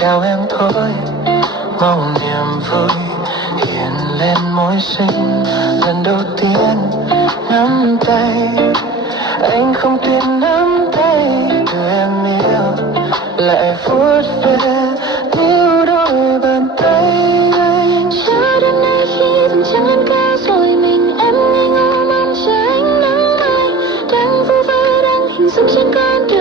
chào em thôi, mong niềm vui hiện lên môi xinh. Lần đầu tiên nắm tay, anh không tin nắm tay từ em yêu, lại vuốt ve níu đôi bàn tay anh. Cho đến nay khi vầng trăng lên cao rồi mình em ngây ngô mong chờ ánh nắng mai đang vu vơ đang hình dung trên con đường.